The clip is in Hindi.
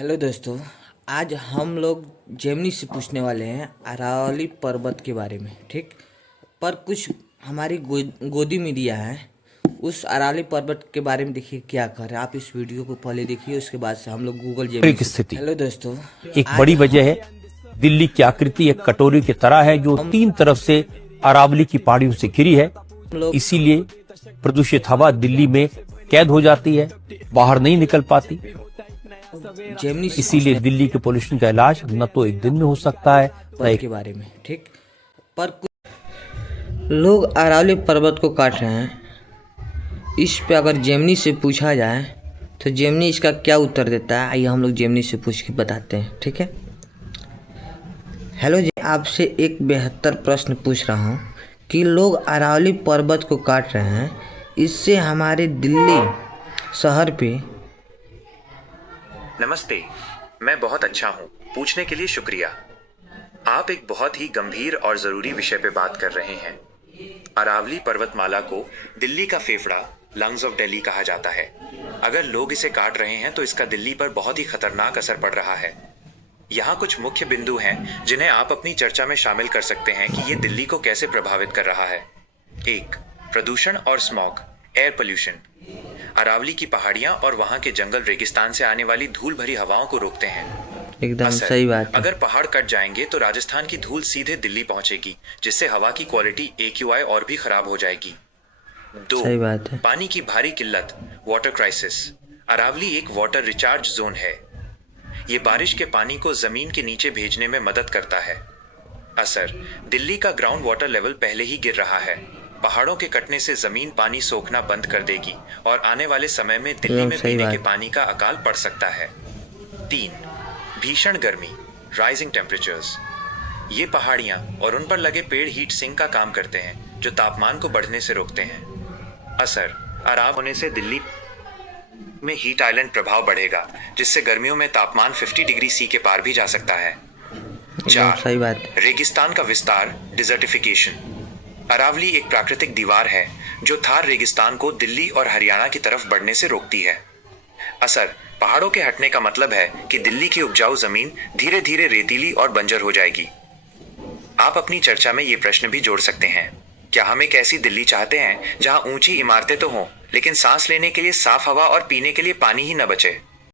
हेलो दोस्तों। आज हम लोग जेमिनी से पूछने वाले हैं अरावली पर्वत के बारे में। ठीक, पर कुछ हमारी गोदी मीडिया है उस अरावली पर्वत के बारे में। देखिए क्या कर रहे हैं आप। इस वीडियो को पहले देखिए, उसके बाद से हम लोग गूगल जेमिनी की स्थिति हेलो दोस्तों। एक बड़ी वजह है। दिल्ली की आकृति एक कटोरी की तरह है जो तीन तरफ से अरावली की पहाड़ियों से घिरी है। इसीलिए प्रदूषित हवा दिल्ली में कैद हो जाती है, बाहर नहीं निकल पाती। जेमिनी इसीलिए दिल्ली के पोल्यूशन का इलाज न तो एक दिन में हो सकता है न एक के बारे में। ठीक, पर लोग अरावली पर्वत को काट रहे हैं। इस पे अगर जेमिनी से पूछा जाए तो जेमिनी इसका क्या उत्तर देता है, आइए हम लोग जेमिनी से पूछ के बताते हैं। ठीक है। हेलो जी, आपसे एक बेहतर प्रश्न पूछ रहा हूँ कि लोग अरावली पर्वत को काट रहे हैं, इससे हमारे दिल्ली शहर पे। नमस्ते, मैं बहुत अच्छा हूँ। पूछने के लिए शुक्रिया। आप एक बहुत ही गंभीर और ज़रूरी विषय पे बात कर रहे हैं। अरावली पर्वतमाला को दिल्ली का फेफड़ा, लंग्स ऑफ दिल्ली कहा जाता है। अगर लोग इसे काट रहे हैं तो इसका दिल्ली पर बहुत ही खतरनाक असर पड़ रहा है। यहाँ कुछ मुख्य बिंदु हैं जिन्हें आप अपनी चर्चा में शामिल कर सकते हैं कि ये दिल्ली को कैसे प्रभावित कर रहा है। 1. प्रदूषण और स्मॉग, एयर पोल्यूशन। अरावली की पहाड़ियां और वहां के जंगल रेगिस्तान से आने वाली धूल भरी हवाओं को रोकते हैं। एकदम सही बात है। अगर पहाड़ कट जाएंगे तो राजस्थान की धूल सीधे दिल्ली पहुंचेगी, जिससे हवा की क्वालिटी AQI और भी खराब हो जाएगी। 2. सही बात है। पानी की भारी किल्लत, वाटर क्राइसिस। अरावली एक वाटर रिचार्ज जोन है। ये बारिश के पानी को जमीन के नीचे भेजने में मदद करता है। असर, दिल्ली का ग्राउंड वाटर लेवल पहले ही गिर रहा है। पहाड़ों के कटने से जमीन पानी सोखना बंद कर देगी और आने वाले समय में दिल्ली में पीने के पानी का अकाल पड़ सकता है। 3. भीषण गर्मी, राइजिंग टेम्परेचर्स। ये पहाड़ियां और उन पर लगे पेड़ हीट सिंक का काम करते हैं, जो तापमान को बढ़ने से रोकते हैं। असर, अराव होने से दिल्ली में हीट आइलैंड प्रभाव बढ़ेगा, जिससे गर्मियों में तापमान 50 डिग्री C के पार भी जा सकता है। 4. सही बात। रेगिस्तान का विस्तार, डिजर्टिफिकेशन। अरावली एक प्राकृतिक दीवार है जो थार रेगिस्तान को दिल्ली और हरियाणा की तरफ बढ़ने से रोकती है। असर, पहाड़ों के हटने का मतलब है कि दिल्ली की उपजाऊ जमीन धीरे धीरे रेतीली और बंजर हो जाएगी। आप अपनी चर्चा में ये प्रश्न भी जोड़ सकते हैं, क्या हम एक ऐसी दिल्ली चाहते हैं जहां ऊंची इमारतें तो हों, लेकिन सांस लेने के लिए साफ हवा और पीने के लिए पानी ही न बचे।